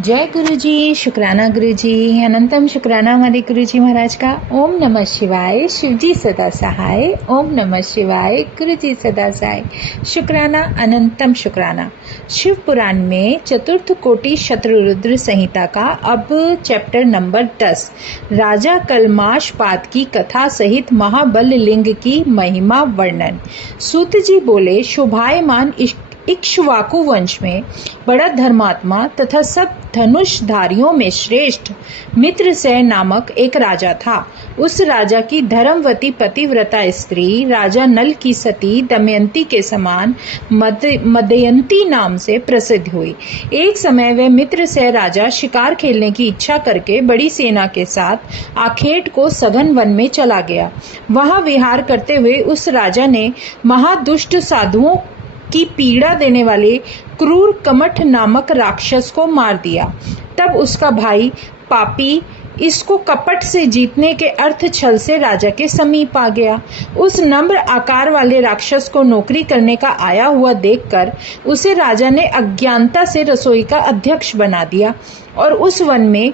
जय गुरु जी, शुक्राना गुरु जी, अनंतम शुक्राना हमारे गुरु जी महाराज का। ओम नमः शिवाय, शिव जी सदा सहाय। ओम नमः शिवाय, गुरु जी सदा सहाय। शुक्राना, अनंतम शुक्राना। शिव पुराण में चतुर्थ कोटि शत्रुरुद्र संहिता का अब चैप्टर नंबर 10 राजा कलमाशपाद की कथा सहित महाबल लिंग की महिमा वर्णन। सूत जी बोले, शोभायमान इक्ष्वाकु वंश में बड़ा धर्मात्मा तथा सब धनुषधारियों में श्रेष्ठ मित्रसेन नामक एक राजा था। उस राजा की धर्मवती पतिव्रता स्त्री राजा नल की सती दमयंती के समान मदयंती नाम से प्रसिद्ध हुई। एक समय वह मित्रसेन राजा शिकार खेलने की इच्छा करके बड़ी सेना के साथ आखेट को सघन वन में चला गया। वहां विहार करते हुए उस राजा ने महादुष्ट साधुओं की पीड़ा देने वाले क्रूर कमठ नामक राक्षस को मार दिया। तब उसका भाई पापी इसको कपट से जीतने के अर्थ छल से राजा के समीप आ गया। उस नम्र आकार वाले राक्षस को नौकरी करने का आया हुआ देखकर उसे राजा ने अज्ञानता से रसोई का अध्यक्ष बना दिया और उस वन में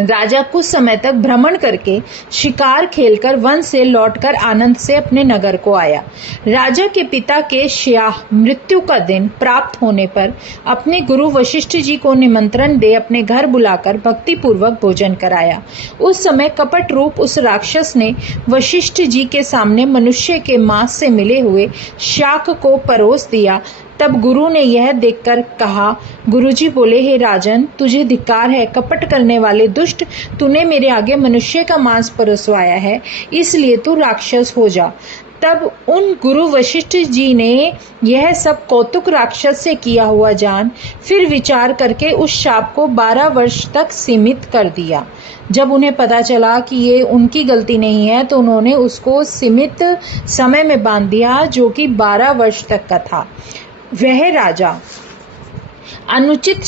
राजा कुछ समय तक भ्रमण करके शिकार खेलकर वन से लौटकर आनंद से अपने नगर को आया। राजा के पिता के श्याह मृत्यु का दिन प्राप्त होने पर अपने गुरु वशिष्ठ जी को निमंत्रण दे अपने घर बुलाकर भक्ति पूर्वक भोजन कराया। उस समय कपट रूप उस राक्षस ने वशिष्ठ जी के सामने मनुष्य के मांस से मिले हुए शाक को परोस दिया। तब गुरु ने यह देखकर कहा, गुरुजी बोले, हे राजन, तुझे धिक्कार है, कपट करने वाले दुष्ट, तूने मेरे आगे मनुष्य का मांस परोसवाया है, इसलिए तू राक्षस हो जा। तब उन गुरु वशिष्ठ जी ने यह सब कौतुक राक्षस से किया हुआ जान फिर विचार करके उस शाप को 12 वर्ष तक सीमित कर दिया। जब उन्हें पता चला कि ये उनकी गलती नहीं है तो उन्होंने उसको सीमित समय में बांध दिया, जो कि 12 वर्ष तक का था। वह राजा अनुचित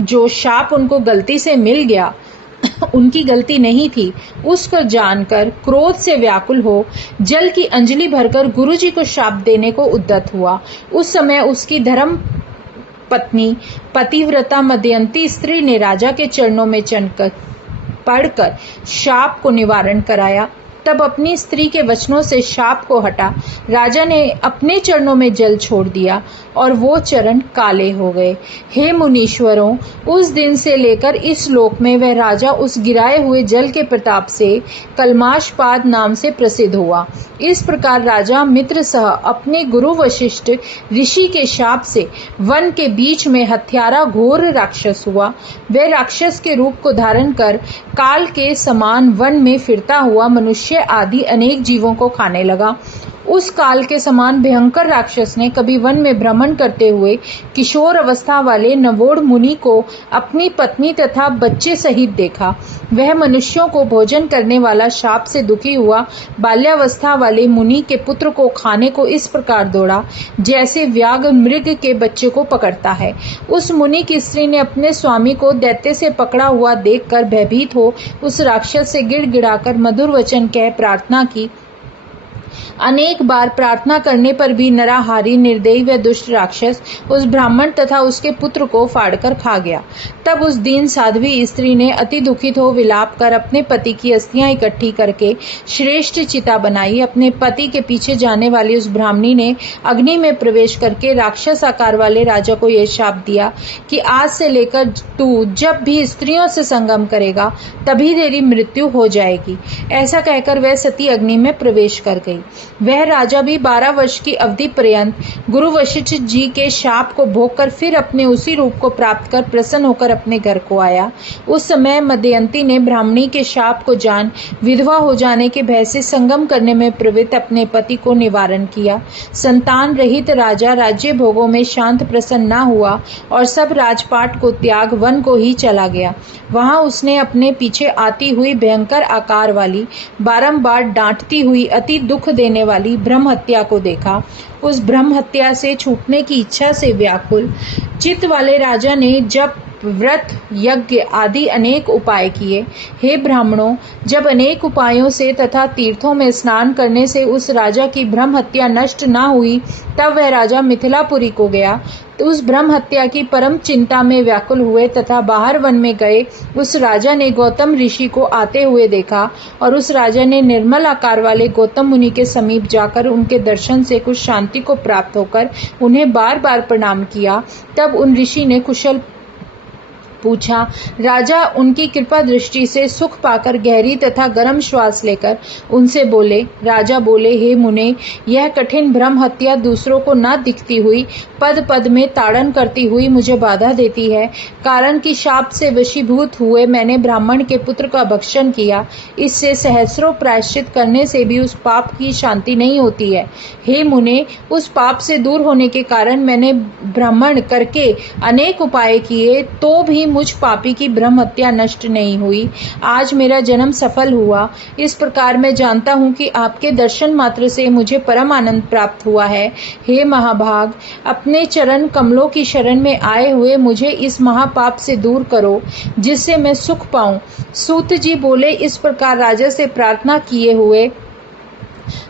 जो शाप उनको गलती से मिल गया उनकी गलती नहीं थी, उसको जानकर क्रोध से व्याकुल हो जल की अंजलि भरकर गुरुजी को शाप देने को उद्यत हुआ। उस समय उसकी धर्म पत्नी पतिव्रता मदयंती स्त्री ने राजा के चरणों में पड़कर शाप को निवारण कराया। तब अपनी स्त्री के वचनों से शाप को हटा राजा ने अपने चरणों में जल छोड़ दिया और वो चरण काले हो गए। हे मुनीश्वरों, उस दिन से लेकर इस लोक में वह राजा उस गिराए हुए जल के प्रताप से कलमाशपाद नाम से प्रसिद्ध हुआ। इस प्रकार राजा मित्र सह अपने गुरु वशिष्ठ ऋषि के शाप से वन के बीच में हत्यारा घोर राक्षस हुआ। वह राक्षस के रूप को धारण कर काल के समान वन में फिरता हुआ मनुष्य आदि अनेक जीवों को खाने लगा। उस काल के समान भयंकर राक्षस ने कभी वन में भ्रमण करते हुए किशोर अवस्था वाले नवोढ़ मुनि को अपनी पत्नी तथा बच्चे सहित देखा। वह मनुष्यों को भोजन करने वाला शाप से दुखी हुआ बाल्यावस्था वाले मुनि के पुत्र को खाने को इस प्रकार दौड़ा जैसे व्याघ्र मृग के बच्चे को पकड़ता है। उस मुनि की स्त्री ने अपने स्वामी को दैत्य से पकड़ा हुआ देखकर भयभीत हो उस राक्षस से गिड़गिड़ाकर मधुर वचन कह प्रार्थना की। अनेक बार प्रार्थना करने पर भी नराहारी निर्दयी व दुष्ट राक्षस उस ब्राह्मण तथा उसके पुत्र को फाड़कर खा गया। तब उस दीन साध्वी स्त्री ने अति दुखित हो विलाप कर अपने पति की अस्थियां इकट्ठी करके श्रेष्ठ चिता बनाई। अपने पति के पीछे जाने वाली उस ब्राह्मणी ने अग्नि में प्रवेश करके राक्षस आकार वाले राजा को यह शाप दिया कि आज से लेकर तू जब भी स्त्रियों से संगम करेगा तभी तेरी मृत्यु हो जाएगी। ऐसा कहकर वह सती अग्नि में प्रवेश कर गई। वह राजा भी 12 वर्ष की अवधि पर्यंत गुरु वशिष्ठ जी के शाप को भोगकर फिर अपने उसी रूप को प्राप्त कर प्रसन्न होकर अपने घर को आया। उस समय मदयंती ने ब्राह्मणी के शाप को जान विधवा हो जाने के भय से संगम करने में प्रवृत्त अपने पति को निवारण किया। संतान रहित राजा राज्य भोगों में शांत प्रसन्न न हुआ और सब राजपाट को त्याग वन को ही चला गया। वहां उसने अपने पीछे आती हुई भयंकर आकार वाली बारंबार डांटती हुई अति दुख देने वाली ब्रह्म हत्या को देखा। उस ब्रह्म हत्या से छूटने की इच्छा से व्याकुल चित्त वाले राजा ने जब व्रत यज्ञ आदि अनेक उपाय किए। हे ब्राह्मणों, जब अनेक उपायों से तथा तीर्थों में स्नान करने से उस राजा की ब्रह्म हत्या नष्ट न हुई तब वह राजा मिथिलापुरी को गया। तो उस ब्रह्म हत्या की परम चिंता में व्याकुल हुए तथा बाहर वन में गए। उस राजा ने गौतम ऋषि को आते हुए देखा और उस राजा ने निर्मल आकार वाले गौतम मुनि के समीप जाकर उनके दर्शन से कुछ शांति को प्राप्त होकर उन्हें बार बार प्रणाम किया। तब उन ऋषि ने कुशल पूछा। राजा उनकी कृपा दृष्टि से सुख पाकर गहरी तथा गर्म श्वास लेकर उनसे बोले। राजा बोले, हे मुने, यह कठिन ब्रह्म हत्या दूसरों को न दिखती हुई पद पद में ताड़न करती हुई मुझे बाधा देती है। कारण कि शाप से वशीभूत हुए मैंने ब्राह्मण के पुत्र का भक्षण किया। इससे सहस्रों प्रायश्चित करने से भी उस पाप की शांति नहीं होती है। हे मुने, उस पाप से दूर होने के कारण मैंने ब्राह्मण करके अनेक उपाय किए तो भी मुझ पापी की ब्रह्म हत्या नष्ट नहीं हुई। आज मेरा जन्म सफल हुआ। इस प्रकार मैं जानता हूँ कि आपके दर्शन मात्र से मुझे परम आनंद प्राप्त हुआ है। हे महाभाग, अपने चरण कमलों की शरण में आए हुए मुझे इस महापाप से दूर करो जिससे मैं सुख पाऊं। सूत जी बोले। इस प्रकार राजा से प्रार्थना किए हुए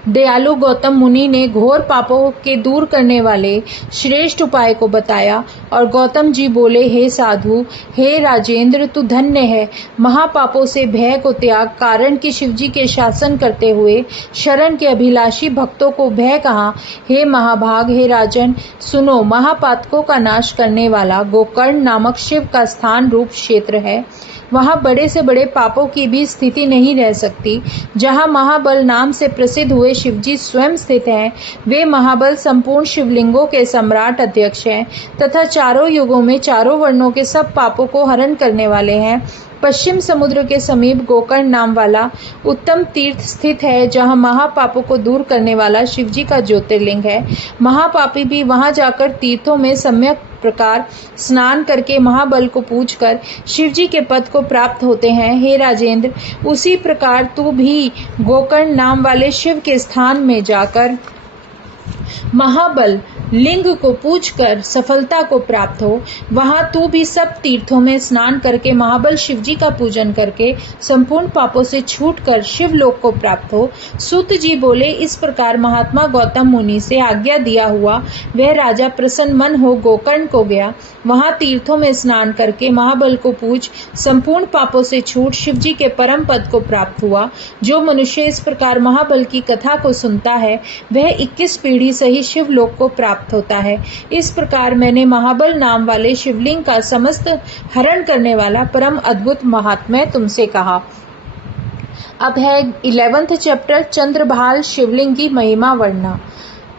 दयालु गौतम मुनि ने घोर पापों के दूर करने वाले श्रेष्ठ उपाय को बताया और गौतम जी बोले, हे साधु, हे राजेंद्र, तू धन्य है। महापापों से भय को त्याग। कारण कि शिवजी के शासन करते हुए शरण के अभिलाषी भक्तों को भय कहाँ। हे महाभाग, हे राजन, सुनो, महापातकों का नाश करने वाला गोकर्ण नामक शिव का स्थान रूप क्षेत्र है। वहाँ बड़े से बड़े पापों की भी स्थिति नहीं रह सकती। जहाँ महाबल नाम से प्रसिद्ध हुए शिवजी स्वयं स्थित हैं, वे महाबल संपूर्ण शिवलिंगों के सम्राट अध्यक्ष हैं तथा चारों युगों में चारों वर्णों के सब पापों को हरण करने वाले हैं। पश्चिम समुद्र के समीप गोकर्ण नाम वाला उत्तम तीर्थ स्थित है, जहाँ महापापों को दूर करने वाला शिवजी का ज्योतिर्लिंग है। महापापी भी वहां जाकर तीर्थों में सम्यक प्रकार स्नान करके महाबल को पूजकर शिवजी के पद को प्राप्त होते हैं। हे राजेंद्र, उसी प्रकार तू भी गोकर्ण नाम वाले शिव के स्थान में जाकर महाबल लिंग को पूजकर सफलता को प्राप्त हो। वहां तू भी सब तीर्थों में स्नान करके महाबल शिवजी का पूजन करके संपूर्ण पापों से छूटकर शिवलोक को प्राप्त हो। सूत जी बोले। इस प्रकार महात्मा गौतम मुनि से आज्ञा दिया हुआ वह राजा प्रसन्न मन हो गोकर्ण को गया। वहां तीर्थों में स्नान करके महाबल को पूज संपूर्ण पापों से छूट शिवजी के परम पद को प्राप्त हुआ। जो मनुष्य इस प्रकार महाबल की कथा को सुनता है वह 21 पीढ़ी सही शिवलोक को प्राप्त होता है। इस प्रकार मैंने महाबल नाम वाले शिवलिंग का समस्त हरण करने वाला परम अद्भुत महात्म्य तुमसे कहा। अब है 11th चैप्टर, चंद्रभाल शिवलिंग की महिमा वर्णना।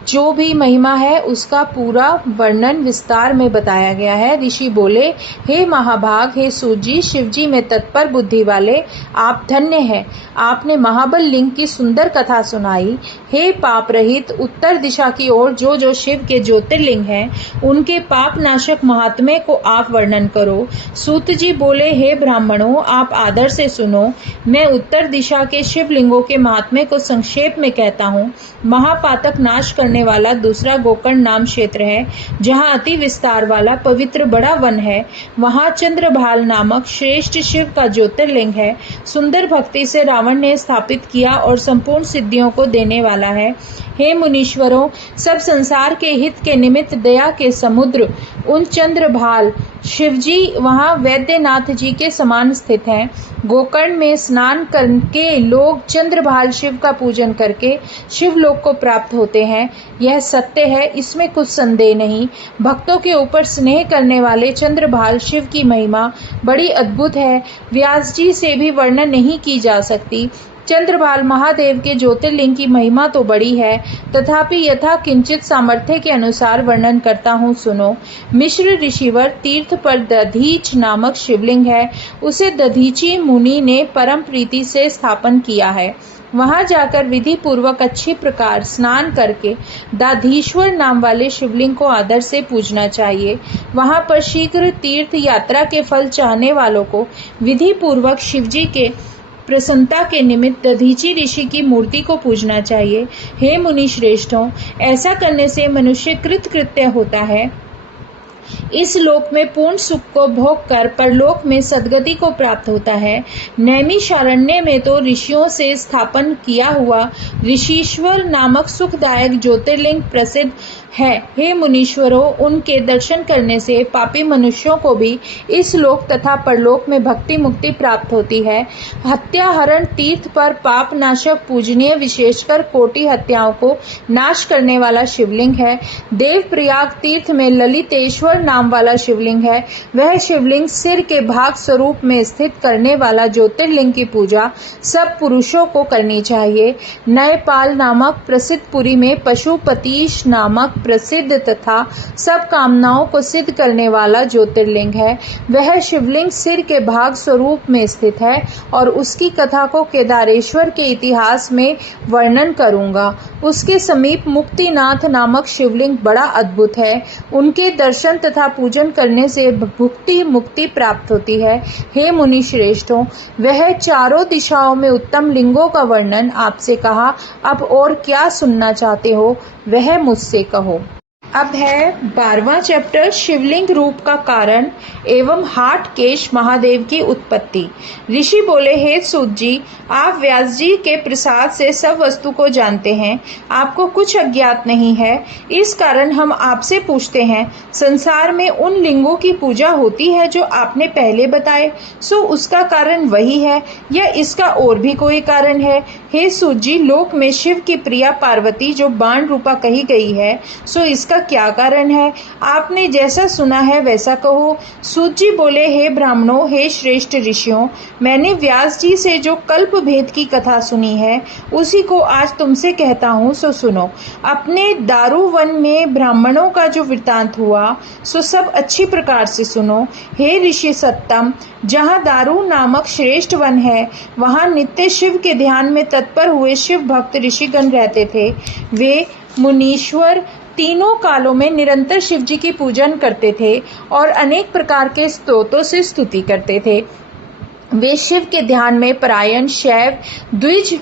जो भी महिमा है उसका पूरा वर्णन विस्तार में बताया गया है। ऋषि बोले, हे महाभाग, हे सूजी, शिवजी में तत्पर बुद्धि वाले, आप धन्य हैं। आपने महाबल लिंग की सुंदर कथा सुनाई। हे पाप रहित, उत्तर दिशा की ओर जो जो शिव के ज्योतिर्लिंग हैं उनके पाप नाशक महात्म्य को आप वर्णन करो। सूत जी बोले, हे ब्राह्मणों, आप आदर से सुनो। मैं उत्तर दिशा के शिवलिंगों के महात्म्य को संक्षेप में कहता हूँ। महापातक नाश करने वाला दूसरा गोकर्ण नाम क्षेत्र है, जहाँ अति विस्तार वाला पवित्र बड़ा वन है। वहाँ चंद्रभाल नामक श्रेष्ठ शिव का ज्योतिर्लिंग है। सुंदर भक्ति से रावण ने स्थापित किया और संपूर्ण सिद्धियों को देने वाला है। हे मुनीश्वरों, सब संसार के हित के निमित्त दया के समुद्र उन चंद्रभाल शिवजी वहाँ वैद्यनाथ जी के समान स्थित हैं। गोकर्ण में स्नान करके लोग चंद्रभाल शिव का पूजन करके शिवलोक को प्राप्त होते हैं। यह सत्य है, इसमें कुछ संदेह नहीं। भक्तों के ऊपर स्नेह करने वाले चंद्रभाल शिव की महिमा बड़ी अद्भुत है, व्यास जी से भी वर्णन नहीं की जा सकती। चंद्रभाल महादेव के ज्योतिर्लिंग की महिमा तो बड़ी है, तथापि यथा किंचित सामर्थ्य के अनुसार वर्णन करता हूँ, सुनो। मिश्र ऋषिवर तीर्थ पर दधीच नामक शिवलिंग है। उसे दधीची मुनि ने परम प्रीति से स्थापन किया है। वहां जाकर विधि पूर्वक अच्छी प्रकार स्नान करके दाधीश्वर नाम वाले शिवलिंग को आदर से पूजना चाहिए। वहां पर शीघ्र तीर्थ यात्रा के फल चाहने वालों को विधि पूर्वक शिवजी के प्रसन्नता के निमित्त दधीची ऋषि की मूर्ति को पूजना चाहिए। हे मुनि श्रेष्ठों, ऐसा करने से मनुष्य कृतकृत्य होता है। इस लोक में पूर्ण सुख को भोग कर परलोक में सद्गति को प्राप्त होता है। नैमिषारण्य में तो ऋषियों से स्थापन किया हुआ ऋषीश्वर नामक सुखदायक ज्योतिर्लिंग प्रसिद्ध है। हे मुनीश्वरों, उनके दर्शन करने से पापी मनुष्यों को भी इस लोक तथा परलोक में भक्ति मुक्ति प्राप्त होती है। हत्या हरण तीर्थ पर पाप नाशक पूजनीय विशेषकर कोटि हत्याओं को नाश करने वाला शिवलिंग है। देव प्रयाग तीर्थ में ललितेश्वर नाम वाला शिवलिंग है। वह शिवलिंग सिर के भाग स्वरूप में स्थित करने वाला ज्योतिर्लिंग की पूजा सब पुरुषों को करनी चाहिए। नयपाल नामक प्रसिद्ध पुरी में पशुपतीश नामक प्रसिद्ध तथा सब कामनाओं को सिद्ध करने वाला ज्योतिर्लिंग है। वह शिवलिंग सिर के भाग स्वरूप में स्थित है और उसकी कथा को केदारेश्वर के इतिहास में वर्णन करूंगा। उसके समीप मुक्तिनाथ नामक शिवलिंग बड़ा अद्भुत है। उनके दर्शन तथा पूजन करने से भुक्ति मुक्ति प्राप्त होती है। हे मुनि श्रेष्ठों, वह चारों दिशाओं में उत्तम लिंगों का वर्णन आपसे कहा। अब और क्या सुनना चाहते हो वह मुझसे कहो। अब है 12वां चैप्टर, शिवलिंग रूप का कारण एवं हाट केश महादेव की उत्पत्ति। ऋषि बोले, हे सूत जी, आप व्यास जी के प्रसाद से सब वस्तु को जानते हैं, आपको कुछ अज्ञात नहीं है। इस कारण हम आपसे पूछते हैं, संसार में उन लिंगों की पूजा होती है जो आपने पहले बताए, सो उसका कारण वही है या इसका और भी कोई कारण है? हे सूत जी, लोक में शिव की प्रिया पार्वती जो बाण रूपा कही गई है, सो इसका क्या कारण है? आपने जैसा सुना है वैसा कहो। सूत जी बोले, हे ब्राह्मणों, हे श्रेष्ठ ऋषियों, मैंने व्यास जी से जो कल्प भेद की कथा सुनी है उसी को आज तुमसे कहता हूँ, सो सुनो। अपने दारू वन में ब्राह्मणों का जो वृतांत हुआ सो सब अच्छी प्रकार से सुनो। हे ऋषि सत्तम, जहाँ दारू नामक श्रेष्ठ वन है वहाँ नित्य शिव के ध्यान में तत्पर हुए शिव भक्त ऋषिगण रहते थे। वे मुनीश्वर तीनों कालों में निरंतर शिव जी की पूजन करते थे और अनेक प्रकार के स्तोत्रों से स्तुति करते थे। वे शिव के ध्यान में परायण शैव द्विज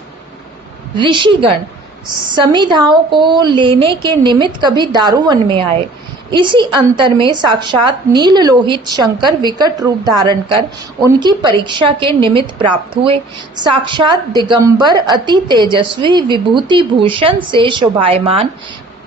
ऋषिगण समिधाओं को लेने के निमित्त कभी दारुवन में आए। इसी अंतर में साक्षात नील लोहित शंकर विकट रूप धारण कर उनकी परीक्षा के निमित्त प्राप्त हुए। साक्षात दिगंबर अति तेजस्वी विभूति भूषण से शोभायमान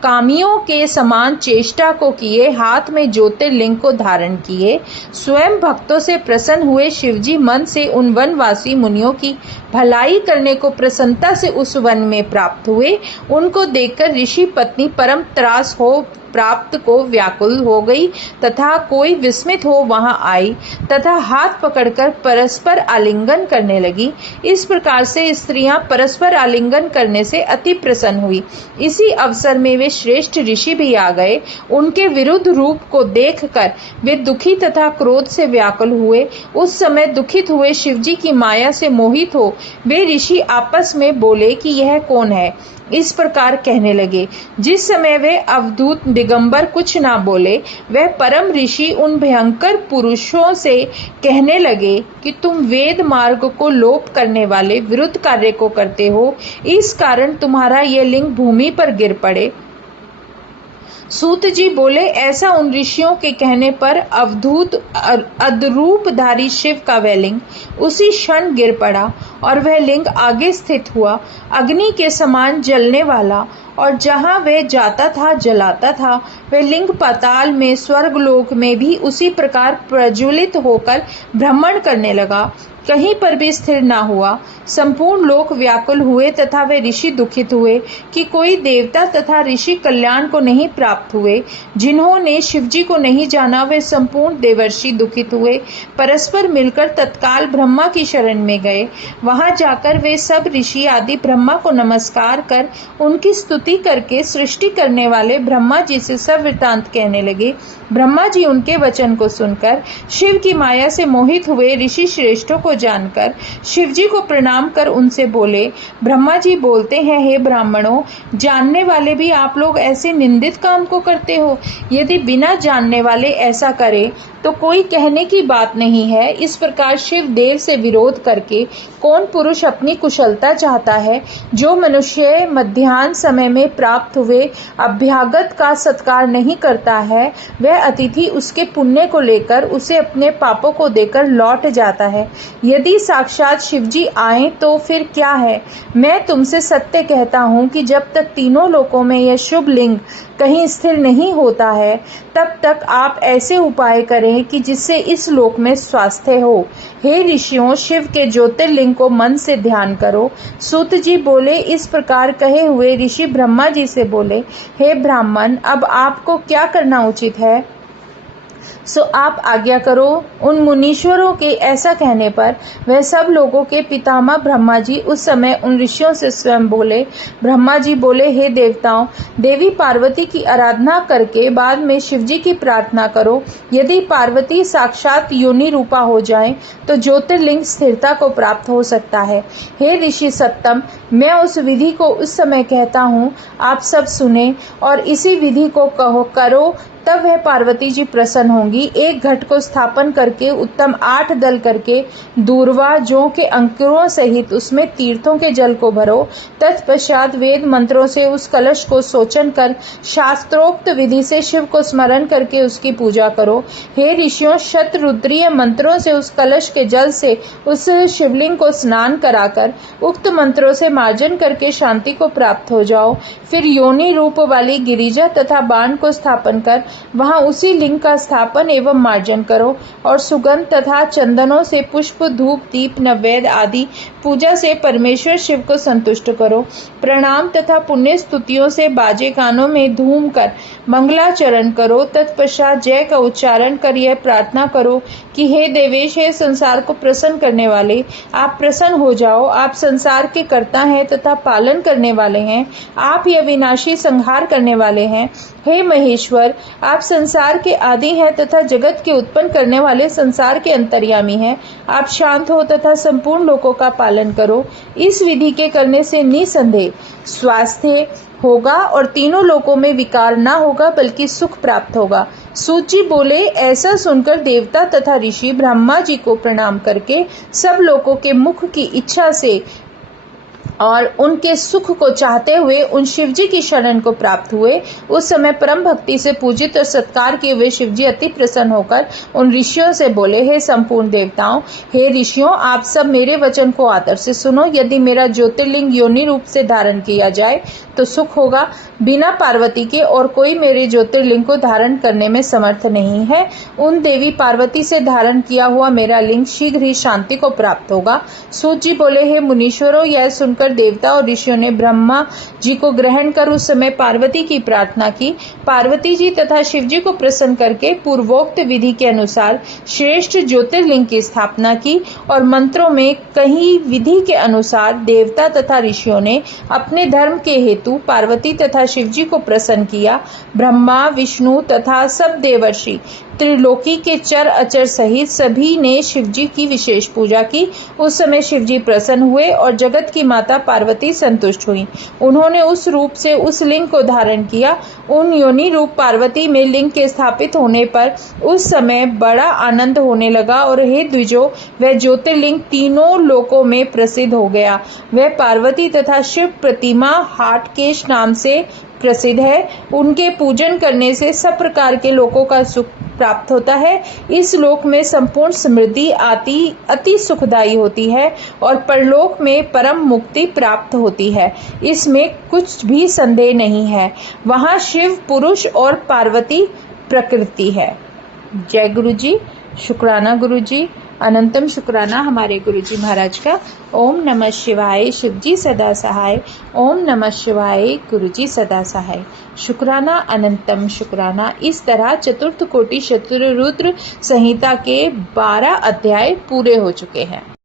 कामियों के समान चेष्टा को किए, हाथ में ज्योतिर्लिंग को धारण किए, स्वयं भक्तों से प्रसन्न हुए शिवजी मन से उन वनवासी मुनियों की भलाई करने को प्रसन्नता से उस वन में प्राप्त हुए। उनको देखकर ऋषि पत्नी परम त्रास हो प्राप्त को व्याकुल हो गई तथा कोई विस्मित हो वहां आई तथा हाथ पकड़कर परस्पर आलिंगन करने लगी। इस प्रकार से स्त्रियां परस्पर आलिंगन करने से अति प्रसन्न हुई। इसी अवसर में वे श्रेष्ठ ऋषि भी आ गए। उनके विरुद्ध रूप को देखकर वे दुखी तथा क्रोध से व्याकुल हुए। उस समय दुखित हुए शिवजी की माया से मोहित हो वे ऋषि आपस में बोले कि यह कौन है। इस प्रकार कहने लगे। जिस समय वे अवधूत दिगंबर कुछ ना बोले, वह परम ऋषि उन भयंकर पुरुषों से कहने लगे कि तुम वेद मार्ग को लोप करने वाले विरुद्ध कार्य को करते हो, इस कारण तुम्हारा यह लिंग भूमि पर गिर पड़े। सूत जी बोले, ऐसा उन ऋषियों के कहने पर अवधूत अद्रूपधारी शिव का वह लिंग उसी क्षण गिर पड़ा और वह लिंग आगे स्थित हुआ, अग्नि के समान जलने वाला, और जहाँ वह जाता था जलाता था। वह लिंग पाताल में स्वर्गलोक में भी उसी प्रकार प्रज्वलित होकर भ्रमण करने लगा, कहीं पर भी स्थिर न हुआ। संपूर्ण लोक व्याकुल हुए तथा वे ऋषि दुखित हुए कि कोई देवता तथा ऋषि कल्याण को नहीं प्राप्त हुए। जिन्होंने शिवजी को नहीं जाना वे संपूर्ण देवर्षि दुखित हुए। परस्पर मिलकर तत्काल ब्रह्मा की शरण में गए। वहां जाकर वे सब ऋषि आदि ब्रह्मा को नमस्कार कर उनकी स्तुति करके सृष्टि करने वाले ब्रह्मा जी से सब वृतांत कहने लगे। ब्रह्मा जी उनके वचन को सुनकर शिव की माया से मोहित हुए ऋषि श्रेष्ठों को जानकर शिवजी को प्रणाम कर उनसे बोले। ब्रह्मा जी बोलते हैं, हे ब्राह्मणों, जानने वाले भी आप लोग ऐसे निंदित काम को करते हो। यदि बिना जानने वाले ऐसा करे तो कोई कहने की बात नहीं है। इस प्रकार शिव देव से विरोध करके कौन पुरुष अपनी कुशलता चाहता है? जो मनुष्य मध्याह्न समय में प्राप्त हुए अभ्यागत का सत्कार नहीं करता है, वह अतिथि उसके पुण्य को लेकर उसे अपने पापों को देकर लौट जाता है। यदि साक्षात शिवजी आए तो फिर क्या है? मैं तुमसे सत्य कहता हूँ कि जब तक तीनों लोकों में यह शुभ लिंग कहीं स्थिर नहीं होता है, तब तक आप ऐसे उपाय करें कि जिससे इस लोक में स्वास्थ्य हो। हे ऋषियों, शिव के ज्योतिर्लिंग को मन से ध्यान करो। सूत जी बोले। इस प्रकार कहे हुए ऋषि ब्रह्मा जी से बोले, हे ब्राह्मण, अब आपको क्या करना उचित है, सो आप आज्ञा करो। उन मुनीश्वरों के ऐसा कहने पर वह सब लोगों के पितामह ब्रह्मा जी उस समय उन ऋषियों से स्वयं बोले। ब्रह्मा जी बोले, हे देवताओं, देवी पार्वती की आराधना करके बाद में शिव जी की प्रार्थना करो। यदि पार्वती साक्षात योनि रूपा हो जाए तो ज्योतिर्लिंग स्थिरता को प्राप्त हो सकता है। हे ऋषि सत्तम, मैं उस विधि को उस समय कहता हूँ, आप सब सुने और इसी विधि को करो, तब वह पार्वती जी प्रसन्न होंगी। एक घट को स्थापन करके उत्तम 8 दल करके दूर्वा जौ के अंकुरों सहित उसमें तीर्थों के जल को भरो। तत्पश्चात वेद मंत्रों से उस कलश को सोचन कर शास्त्रोक्त विधि से शिव को स्मरण करके उसकी पूजा करो। हे ऋषियों, शतरुद्रीय मंत्रों से उस कलश के जल से उस शिवलिंग को स्नान कराकर उक्त मंत्रों से मार्जन करके शांति को प्राप्त हो जाओ। फिर योनि रूप वाली गिरिजा तथा बाण को स्थापन कर वहां उसी लिंग का स्थापन एवं मार्जन करो और सुगंध तथा चंदनों से पुष्प, धूप, दीप, नैवेद्य आदि पूजा से परमेश्वर शिव को संतुष्ट करो। प्रणाम तथा पुण्य स्तुतियों से बाजे कानों में धूम कर मंगलाचरण करो। तत्पश्चात जय का उच्चारण कर यह प्रार्थना करो कि हे देवेश, हे संसार को प्रसन्न करने वाले, आप प्रसन्न हो जाओ। आप संसार के कर्ता हैं तथा पालन करने वाले हैं। आप यह विनाशी संहार करने वाले हैं। हे महेश्वर, आप संसार के आदि हैं तथा जगत के उत्पन्न करने वाले संसार के अंतर्यामी हैं। आप शांत हो तथा संपूर्ण लोकों का पालन करो। इस विधि के करने से निसंदेह स्वास्थ्य होगा और तीनों लोकों में विकार न होगा बल्कि सुख प्राप्त होगा। सूत जी बोले। ऐसा सुनकर देवता तथा ऋषि ब्रह्मा जी को प्रणाम करके सब लोगों के मुख की इच्छा से और उनके सुख को चाहते हुए उन शिव जी की शरण को प्राप्त हुए। उस समय परम भक्ति से पूजित और सत्कार किए हुए शिव जी अति प्रसन्न होकर उन ऋषियों से बोले, हे संपूर्ण देवताओं, हे ऋषियों, आप सब मेरे वचन को आदर से सुनो। यदि मेरा ज्योतिर्लिंग योनि रूप से धारण किया जाए तो सुख होगा। बिना पार्वती के और कोई मेरे ज्योतिर्लिंग को धारण करने में समर्थ नहीं है। उन देवी पार्वती से धारण किया हुआ मेरा लिंग शीघ्र ही शांति को प्राप्त होगा। सूत जी बोले, हे मुनीश्वरों, यह सुनकर देवता और ऋषियों ने ब्रह्मा जी को ग्रहण कर उस समय पार्वती की प्रार्थना की। पार्वती जी तथा शिव जी को प्रसन्न करके पूर्वोक्त विधि के अनुसार श्रेष्ठ ज्योतिर्लिंग की स्थापना की और मंत्रों में कहीं विधि के अनुसार देवता तथा ऋषियों ने अपने धर्म के हेतु पार्वती तथा शिव जी को प्रसन्न किया। ब्रह्मा, विष्णु तथा सब देवर्षि त्रिलोकी के चर अचर सहित सभी ने शिव जी की विशेष पूजा की। उस समय शिव जी प्रसन्न हुए और जगत की माता पार्वती संतुष्ट हुई। उन्होंने उस रूप से उस लिंग को धारण किया। उन योनि रूप पार्वती में लिंग के स्थापित होने पर उस समय बड़ा आनंद होने लगा और हे द्विजो, वह ज्योतिर्लिंग तीनों लोकों में प्रसिद्ध हो गया। वह पार्वती तथा शिव प्रतिमा हाटकेश नाम से प्रसिद्ध है। उनके पूजन करने से सब प्रकार के लोगों का सुख प्राप्त होता है। इस लोक में संपूर्ण समृद्धि अति सुखदायी होती है और परलोक में परम मुक्ति प्राप्त होती है। इसमें कुछ भी संदेह नहीं है। वहाँ शिव पुरुष और पार्वती प्रकृति है। जय गुरु जी। शुक्राना गुरु जी। अनंतम शुक्राना हमारे गुरु जी महाराज का। ओम नमः शिवाय। शिव जी सदा सहाय। ओम नमः शिवाय। गुरु जी सदा सहाय। शुक्राना अनंतम शुक्राना। इस तरह चतुर्थ कोटि शतरुद्र संहिता के 12 अध्याय पूरे हो चुके हैं।